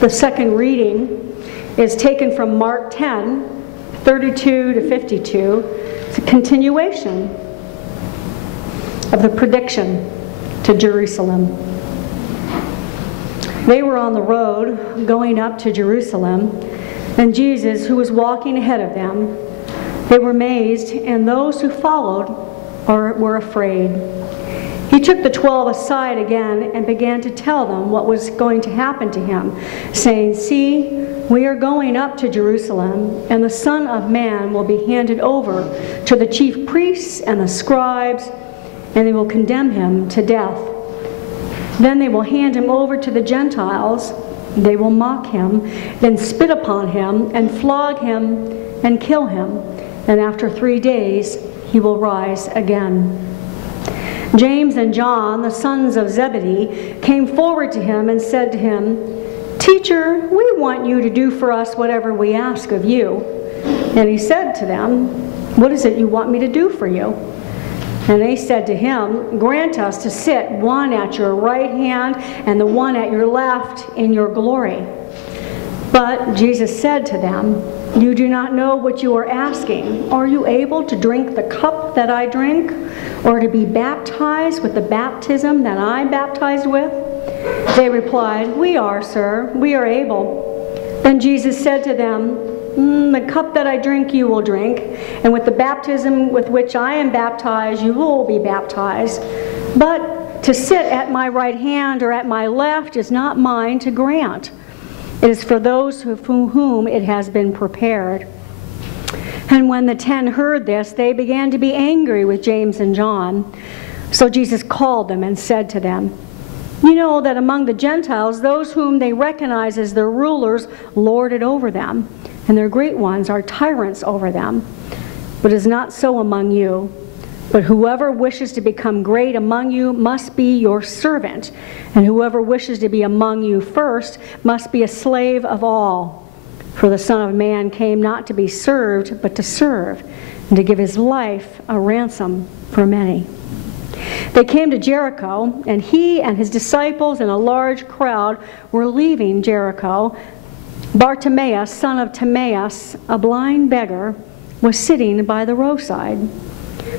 The second reading is taken from Mark 10, 32 to 52. It's a continuation of the prediction to Jerusalem. They were on the road going up to Jerusalem, and Jesus, who was walking ahead of them, they were amazed, and those who followed were afraid. He took the 12 aside again and began to tell them what was going to happen to him, saying, "See, we are going up to Jerusalem, and the Son of Man will be handed over to the chief priests and the scribes, and they will condemn him to death. Then they will hand him over to the Gentiles. They will mock him, then spit upon him, and flog him, and kill him. And after 3 days he will rise again." James and John, the sons of Zebedee, came forward to him and said to him, "Teacher, we want you to do for us whatever we ask of you." And he said to them, "What is it you want me to do for you?" And they said to him, "Grant us to sit one at your right hand and the one at your left in your glory." But Jesus said to them, "You do not know what you are asking. Are you able to drink the cup that I drink, or to be baptized with the baptism that I am baptized with?" They replied, "We are, sir. We are able." Then Jesus said to them, "The cup that I drink you will drink, and with the baptism with which I am baptized you will be baptized. But to sit at my right hand or at my left is not mine to grant. It is for those for whom it has been prepared." And when the 10 heard this, they began to be angry with James and John. So Jesus called them and said to them, "You know that among the Gentiles, those whom they recognize as their rulers lord it over them, and their great ones are tyrants over them. But it is not so among you. But whoever wishes to become great among you must be your servant, and whoever wishes to be among you first must be a slave of all. For the Son of Man came not to be served, but to serve, and to give his life a ransom for many." They came to Jericho, and he and his disciples and a large crowd were leaving Jericho. Bartimaeus, son of Timaeus, a blind beggar, was sitting by the roadside.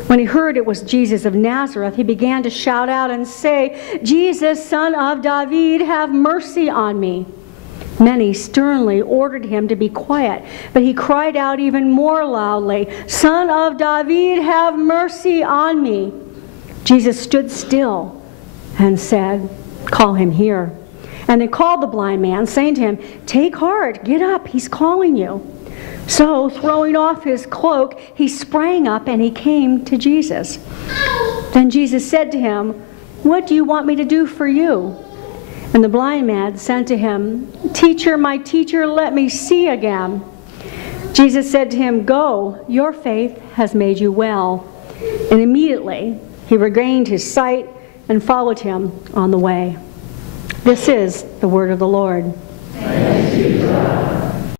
When he heard it was Jesus of Nazareth, he began to shout out and say, "Jesus, son of David, have mercy on me." Many sternly ordered him to be quiet, but he cried out even more loudly, "Son of David, have mercy on me." Jesus stood still and said, "Call him here." And they called the blind man, saying to him, "Take heart, get up, he's calling you." So, throwing off his cloak, he sprang up and he came to Jesus. Then Jesus said to him, "What do you want me to do for you?" And the blind man said to him, "Teacher, my teacher, let me see again." Jesus said to him, "Go, your faith has made you well." And immediately he regained his sight and followed him on the way. This is the word of the Lord. Thanks be to God.